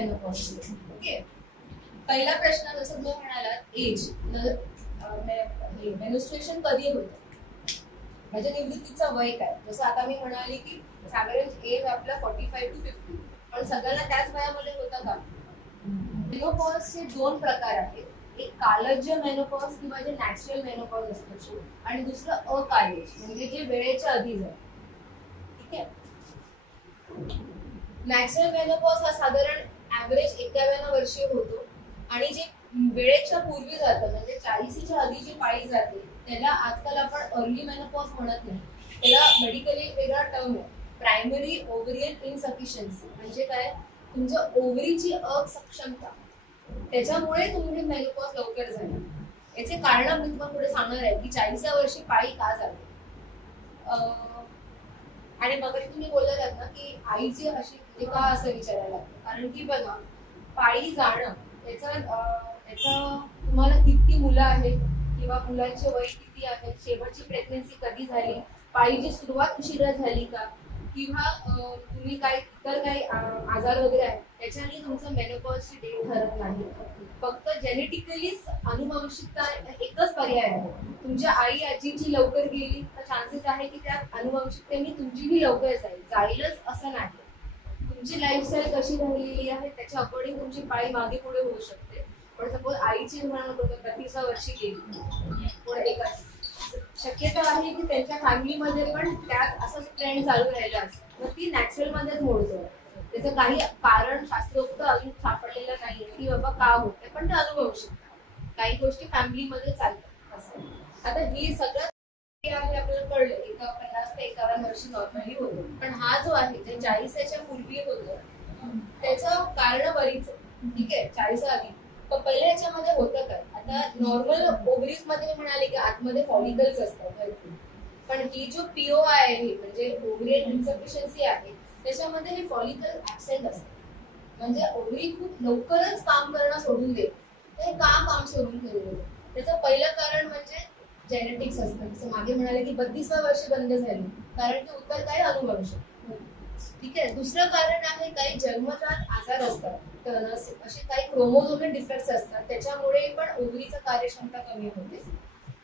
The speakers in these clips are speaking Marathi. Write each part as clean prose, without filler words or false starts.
मेनोपॉज. ओके, पहिला प्रश्न जसं तुम्ही म्हणालात एज, मेन्स्ट्रुएशन कधी होतं, म्हणजे निवृत्तीचं वय काय. जसं आता मी म्हणाले की ॲव्हरेज एज आपला 45 to 50, पण सगळ्यांना त्याच वयामध्ये होतं का. मेनोपॉजचे दोन प्रकार आहेत, एक कालज्य मेनोपॉज किंवा जे नॅचरल मेनोपॉज असतो, आणि दुसरं अकालज म्हणजे जे वेळेच्या आधी जाईल. ठीक आहे, नॅचरल मेनोपॉज हा साधारण ॲव्हरेज 51 वर्षीय होतो, आणि जे वेळेच्या पूर्वी जातं म्हणजे 40च्या आधी जी पाळी जाते त्याला आजकाल आपण अर्ली मेनोपॉज म्हणत नाही, त्याला मेडिकली वेगळा टर्म आहे, प्रायमरी ओव्हरियन इनसफिशियन्सी. म्हणजे काय, तुमच्या ओव्हरीची असक्षमता, त्याच्यामुळे तुम्ही मेनोपॉज लवकर झाले. याचे कारण मी तुम्हाला पुढे सांगणार आहे की 40व्या वर्षी पाळी का जाते. आणि मग तुम्ही बोललात ना की आईची अशी का असं विचारायला लागतं, कारण की बघा पाळी जाणं याचं तुम्हाला किती मुलं आहेत किंवा मुलांचे वय किती आहे, शेवटची प्रेग्नन्सी कधी झाली, पाळीची सुरुवात उशिरा झाली का, किंवा तुम्ही इतर काही आजार वगैरे आहेत, त्याच्याने तुमचं मेनोपॉजची डेट ठरत नाही. फक्त जेनेटिकलीच अनुवंशिकता एकच पर्याय आहे. तुमच्या आई आजीची लवकर गेली तर चान्सेस आहे की त्या अनुवंशिकतेने तुमचीही लवकर जाईलच असं नाही. तुमची लाईफस्टाईल कशी राहिलेली आहे त्याच्या अकॉर्डिंग तुमची पाळी मागे पुढे होऊ शकते. पण सपोज आईची म्हणून 30व्या वर्षी गेली पुढे एकाच, शक्यता आहे की त्यांच्या फॅमिलीमध्ये पण त्यात असंच ट्रेंड चालू राहिला असेल, तर ती नॅचरल मध्येच मोडतो. त्याचं काही कारण शास्त्रोक्त अजून सापडलेलं नाहीये की बाबा का होते, पण ते अनुभवू शकतात. काही गोष्टी फॅमिलीमध्ये चालतात असं. आता ही सगळं आहे आपल्याला कळलं, एका 50 ते 51 वर्षी नॉर्मली होतो, पण हा जो आहे जे 40च्या पूर्वी होतो त्याचं कारण बरीच. ठीक आहे, 40 आधी पण पहिल्या याच्यामध्ये होतं काय, आता नॉर्मल ओव्हरीज मध्ये म्हणाले की आतमध्ये फॉलिकल्स असतात भरपूर, पण ही जो पीओआय आहे म्हणजे ओव्हरियन इन्सफिशियन्सी आहे त्याच्यामध्ये हे फॉलिकल ऍबसेंट असतात. म्हणजे ओव्हरी खूप लवकरच काम करणं सोडून देत, ते काम सोडून ठेवलं. त्याचं पहिलं कारण म्हणजे जेनेटिक्स असतं. जसं मागे म्हणाले की 32व्या वर्षी बंद झाली, कारण की उत्तर काय, अनुवंशिक. ठीक आहे, दुसरं कारण आहे काही जन्मजात आजार असतात, तर असे काही क्रोमोझोमल डिफेक्ट्स असतात, त्याच्यामुळे पण ओव्हरीचं कार्यक्षमता कमी होते.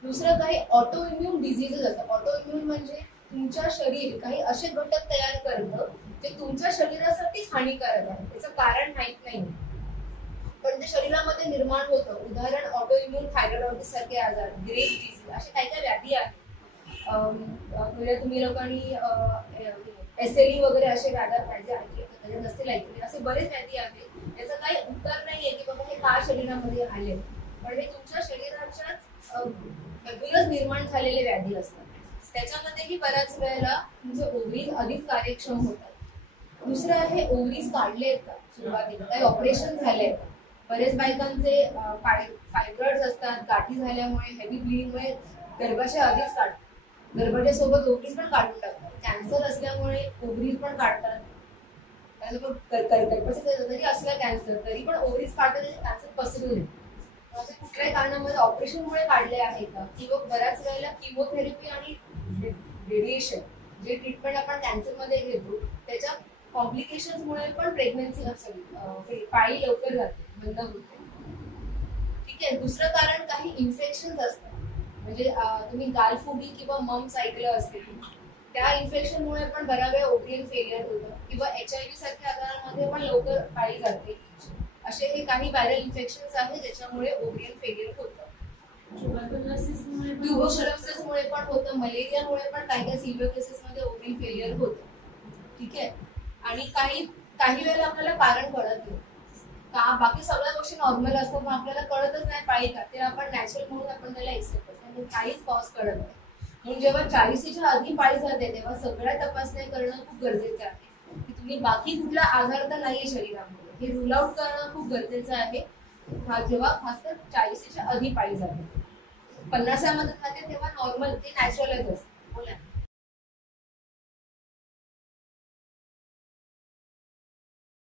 दुसरं काही ऑटो इम्युन डिझीजेस असतात. ऑटो इम्युन म्हणजे तुमच्या शरीर काही असे घटक तयार करतं जे तुमच्या शरीरासाठीच हानिकारक आहे, त्याचं कारण माहित नाही, पण ते शरीरामध्ये निर्माण होतं. उदाहरण ऑटो इम्युन थायरॉइडायटिस सारखे आजार, ग्रेव्ह डिझीज, असे काही काही व्याधी आहेत. तुम्ही लोकांनी SLE वगैरे असे व्याधी पाहिजे नसतील ऐकले, असे बरेच व्याधी आहेत. याचं काही उत्तर नाहीये की बाबा हे का शरीरामध्ये आले, पण हे तुमच्या शरीराच्याच मधूनच निर्माण झालेले व्याधी असतात. त्याच्यामध्येही बऱ्याच वेळेला तुमचे ओव्हरीज अधिक कार्यक्षम होतात. दुसरं आहे ओव्हरीज काढले आहेत का सुरुवातीला, काही ऑपरेशन झाले. बरेच बायकांचे फायब्रॉइड्स असतात, गाठी झाल्यामुळे, हेवी ब्लिडिंगमुळे गर्भाशय आधीच काढतात, गर्भाशयासोबत ओव्हरीज पण काढून टाकतात. कॅन्सर असल्यामुळे ओव्हरीज पण काढतात. गर्भाशय जरी असला कॅन्सर तरी पण ओव्हरीज काढतात, कॅन्सर पसरू नये. कुठल्याही कारणामध्ये ऑपरेशनमुळे काढले आहे का, किंवा बऱ्याच वेळेला किमोथेरपी आणि रेडिएशन जे ट्रीटमेंट आपण कॅन्सरमध्ये घेतो त्याच्या कॉम्प्लिकेशन्समुळे पण प्रेग्नन्सी पाळी लवकर जाते, बंद होते. ठीक आहे, दुसरं कारण काही इन्फेक्शन असतात. म्हणजे तुम्ही गालफुगी किंवा मम्स ऐकलं असेल, त्या इन्फेक्शनमुळे पण बऱ्याच वेळा ओव्हरियन फेलियर होतं, किंवा HIV सारख्या आजारांमध्ये पण लवकर पाळी जाते. असे हे काही व्हायरल इन्फेक्शन्स आहेत ज्याच्यामुळे ओव्हरियन फेलियर होतं. ट्युबरक्युलोसिसमुळे पण होतं, मलेरियामुळे पण काही सिव्हिअर केसेसमध्ये ओव्हरियन फेलियर होतं. ठीक आहे, आणि काही वेळेला आपल्याला कारण कळत नाही का, बाकी सगळ्या गोष्टी नॉर्मल असतात पण आपल्याला कळतच नाही पाळी का, ते आपण नॅचरल म्हणून आपण त्याला एक्सेप्ट करतो, काहीच कॉज कळत नाही. म्हणून जेव्हा 40च्या आधी पाळी जाते तेव्हा सगळ्या तपासण्या करणं खूप गरजेचं आहे की तुम्ही बाकी कुठला आजार तर नाहीये शरीरामध्ये, हे रूल आउट करणं खूप गरजेचं आहे. जेव्हा खासकर 40च्या आधी पाळी जाते. 50मध्ये जाते तेव्हा नॉर्मल, ते नॅचरलच असतं. बोला.